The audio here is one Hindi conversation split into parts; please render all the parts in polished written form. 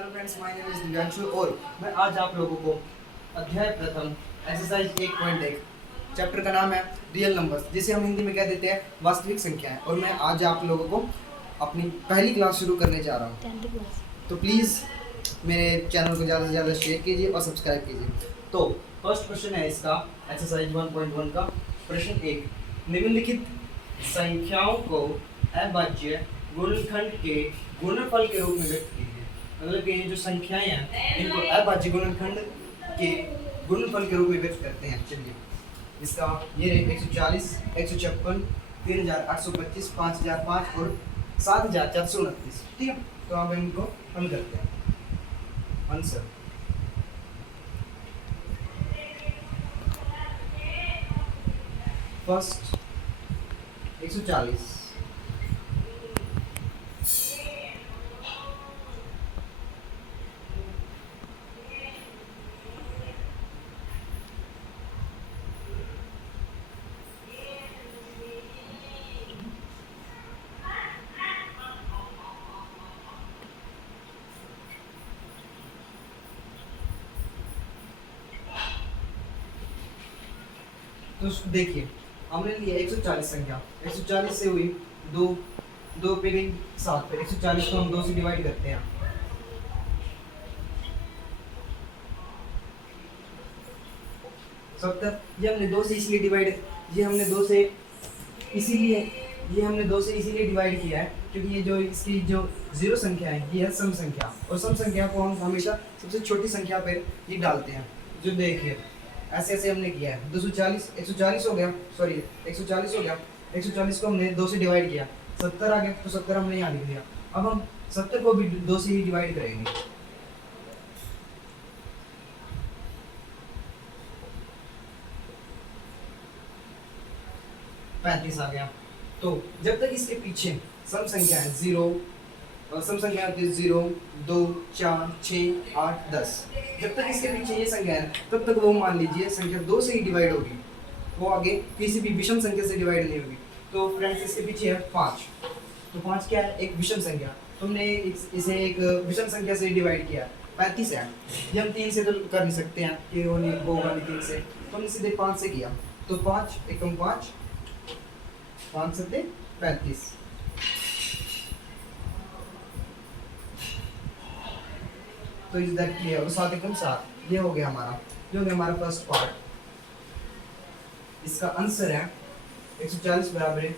Hello friends, my name is Divyanshu और मैं आज आप लोगों को अध्याय प्रथम एक्सरसाइज 1.1 चैप्टर का नाम है रियल नंबर्स, जिसे हम हिंदी में कह देते हैं वास्तविक संख्याएं। और मैं आज आप लोगों को अपनी पहली क्लास शुरू करने जा रहा हूँ। तो प्लीज़ मेरे चैनल को ज़्यादा से ज़्यादा शेयर कीजिए और सब्सक्राइब कीजिए। तो फर्स्ट क्वेश्चन है इसका एक्सरसाइज 1.1 का प्रश्न 1। निम्नलिखित संख्याओं को अभाज्य गुणनखंड के गुणनफल के रूप में व्यक्त कीजिए। मतलब कि ये जो संख्याएं हैं इनको अभाज्य गुणनखंड के गुणनफल के रूप में व्यक्त करते हैं। चलिए इसका ये रहे 140, 156, 3825, 5005 और 7429। ठीक है, तो अब इनको हल करते हैं। आंसर फर्स्ट 140, तो देखिए हमने लिया 140 संख्या, 140 से हुई 2 पे गई 7 पे। 140 को हम 2 से डिवाइड करते हैं। सत्तर, ये हमने 2 से इसलिए डिवाइड डिवाइड किया है क्योंकि ये जो इसकी जो जीरो संख्या है ये है सम संख्या, और सम संख्या को हम हमेशा सबसे छोटी संख्या पर ही डालते हैं। जो देखिए ऐसे ऐसे हमने किया है। 140 हो गया, सॉरी 140 हो गया। 140 को हमने 2 से डिवाइड किया, 70 आ गया, तो 70 हमने यहाँ लिख दिया। अब हम 70 को भी 2 से ही डिवाइड करेंगे। पैंतीस आ गया। तो जब तक इसके पीछे सम संख्या है 0, सम संख्या होती है 0, 2, 4, 6, 8, 10। जब तक इसके पीछे ये संख्या है तब तक वो मान लीजिए संख्या 2 से ही डिवाइड होगी, वो आगे किसी भी विषम संख्या से डिवाइड नहीं होगी। तो फ्रेंड्स इसके पीछे है 5, तो 5 क्या है? एक विषम संख्या। तुमने इसे एक विषम संख्या से डिवाइड किया, 35 है। ये हम 3 से तो कर नहीं सकते हैं कि वो नहीं होगा, 3 से तो हमने सीधे 5 से किया। तो 5 एकम 5, 5 सत्ते 35। तो इज दैट क्लियर? और 7 एकम 7, ये हो गया हमारा फर्स्ट पार्ट। इसका आंसर है 140 बराबर है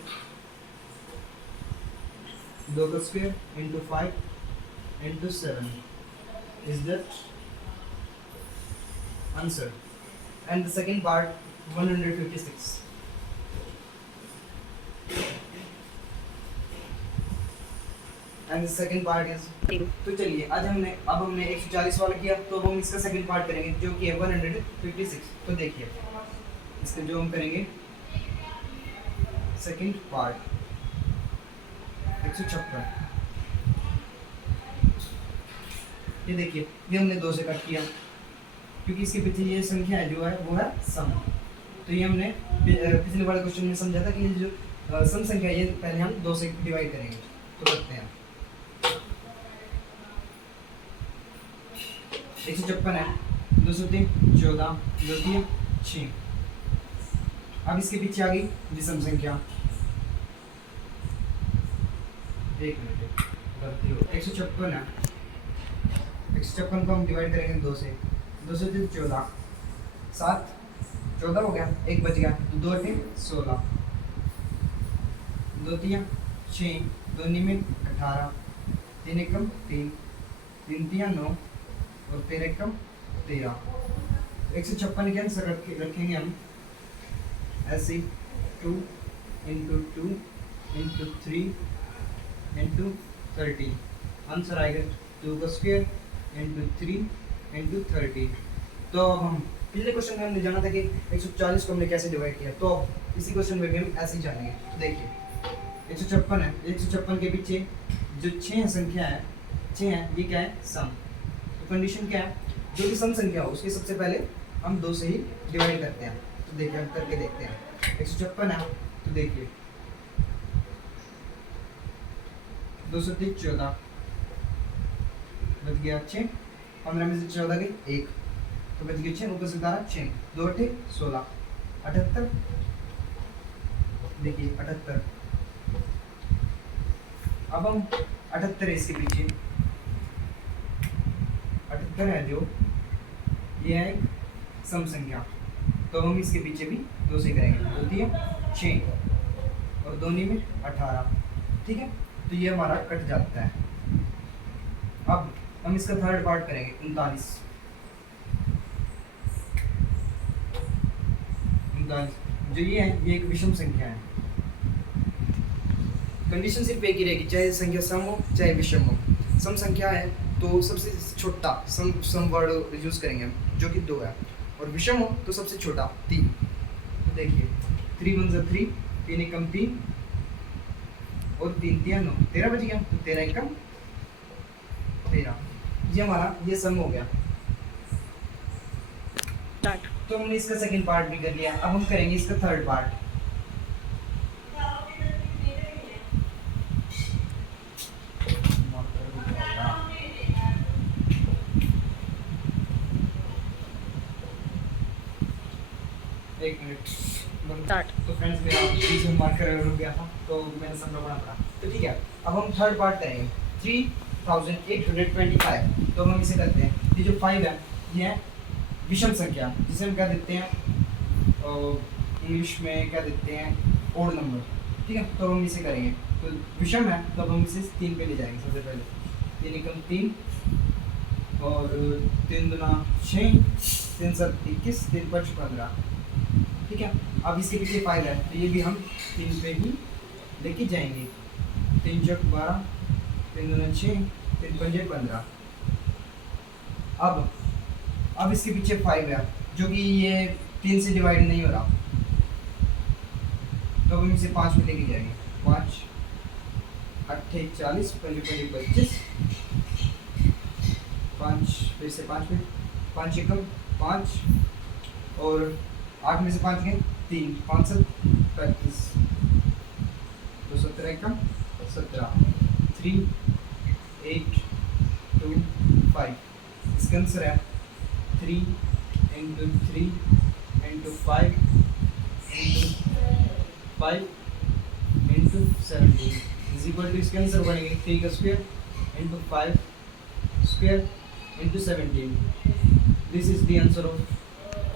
2 का square into 5 into 7 is that answer. And the second part 156। And the second part is, तो चलिए अब हमने 140 वाला किया, तो अब हम इसका सेकंड पार्ट करेंगे जो कि है 156। तो देखिए इसका जो हम करेंगे सेकंड पार्ट 156। ये देखिए ये हमने 2 से कट किया क्योंकि इसके पीछे ये संख्या है जो है वो है सम। तो ये हमने पिछले वाले क्वेश्चन में समझा था कि ये जो सम संख्या है ये पहले हम 2 से डिवाइड करेंगे। तो करते हैं 156 है, 2 से 3 14, 2 3 6। अब इसके पीछे आ गई विषम संख्या। एक मिनट गलती हो, 156 है। 156 को हम डिवाइड करेंगे 2 से, 2 से 3 14, 7 14 हो गया, 1 बच गया, 2 3 16, 2 3 6, 2 9 18, 3 एकम 3, 3 3 9 और 13 एकम 13। 156 के आंसर रखेंगे हम ऐसे 2 इंटू 2 इंटू 3 इंटू 30। आंसर आएगा 2 का स्क्वायर इंटू 3 इंटू 30। तो अब हम पिछले क्वेश्चन में हमने जाना था कि 140 को हमने कैसे डिवाइड किया, तो इसी क्वेश्चन में भी हम ऐसे ही जानेंगे। तो देखिए 156 है, 156 के पीछे जो 6 संख्या है, 6 है, ये क्या है? सम। तो कंडीशन क्या है? जो भी सम संख्या हो उसके सबसे पहले हम 2 से ही डिवाइड करते हैं। तो देखिए हम करके देखते हैं। 156 है, तो देखिए 2 से 3 14, बच गया 6, 15 में से 14 गई 1, तो बच गया 6, ऊपर से उतारा 6, 2 8 16, 78। देखिए 78। अब हम 78 है इसके पीछे, 78 है जो ये है एक सम संख्या, तो हम इसके पीछे भी 2 से करेंगे, होती है 6 और दोनों में 18, ठीक है। तो ये हमारा कट जाता है। अब हम इसका थर्ड पार्ट करेंगे 39। जो ये है ये एक विषम संख्या है। कंडीशन सिर्फ एक ही रहेगी, चाहे संख्या सम हो चाहे विषम हो। सम संख्या है तो सबसे छोटा सम वर्ड यूज करेंगे हम, जो कि 2 है, और विषम हो तो सबसे छोटा 3। तो देखिए 3 1 जा 3, 3 एकम 3 और 3 3 9, 13 बच गया, तो 13 एकम 13। ये हमारा ये सम हो गया। तो हमने इसका सेकंड पार्ट भी कर लिया, अब हम करेंगे इसका थर्ड पार्ट। एक मिनट स्टार्ट। तो फ्रेंड्स मेरा बीच में मार्कर रुक गया था, तो मैंने समझाना पड़ा। तो ठीक है, अब हम थर्ड पार्ट करेंगे 3825। तो हम इसे करते हैं, ये जो 5 है ये है विषम संख्या, जिसे हम क्या देते हैं इंग्लिश में क्या देते हैं ओड नंबर, ठीक है। तो हम इसे करेंगे, तो विषम है तो हम इसे 3 पे ले जाएंगे। सबसे पहले 3 एकम 3 और 3 दूना 6, 3 7 21, 3 5 15, ठीक है। अब इसके पीछे 5 है तो ये भी हम 3 पे ही लेके जाएंगे। 3 चौक 12, 3 दूना 6, 3 पंजे 15। अब इसके पीछे 5 है जो कि ये 3 से डिवाइड नहीं हो रहा, तो हम इसे 5 में लेके जाएंगे। 5 8 40, 5 25, 5 फिर से 5 में, 5 एकम 5 और 8 में से 5 गए 3, 5 7 35, तो 17 एकम 17, 3 8 2 5। इसका आंसर है 3 into 3 into 5 into 5 into 17 is equal to, इसके आंसर बनेंगे 3 का square into 5 square into 17। This is the answer of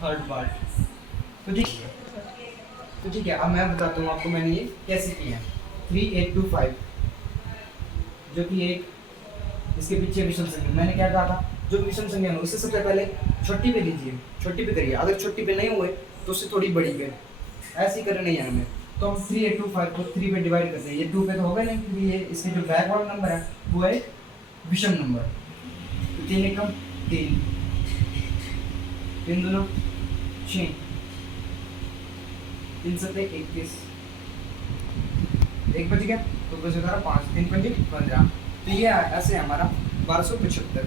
third part. तो ठीक है, अब मैं बताता हूँ आपको मैंने ये कैसे किया है। 3825 जो कि एक इसके पीछे विषम संख्या, मैंने क्या कहा था, जो विषम संख्या है उससे सबसे पहले छोटी पे लीजिए, छोटी पे करिए, अगर छोटी पे नहीं हुए तो उससे थोड़ी बड़ी पे, ऐसे ही करना है हमें। तो हम 3825 को 3 पे डिवाइड करते हैं, ये 2 पे तो होगा नहीं क्योंकि ये इसके जो बैक वाला नंबर है वो है विषम नंबर। 3 एकम 3, 3 दूना 6, 3 7 21, 1 बच गया, तो बच गया 5, 3 पंजे 15। तो ये ऐसे हमारा 1275।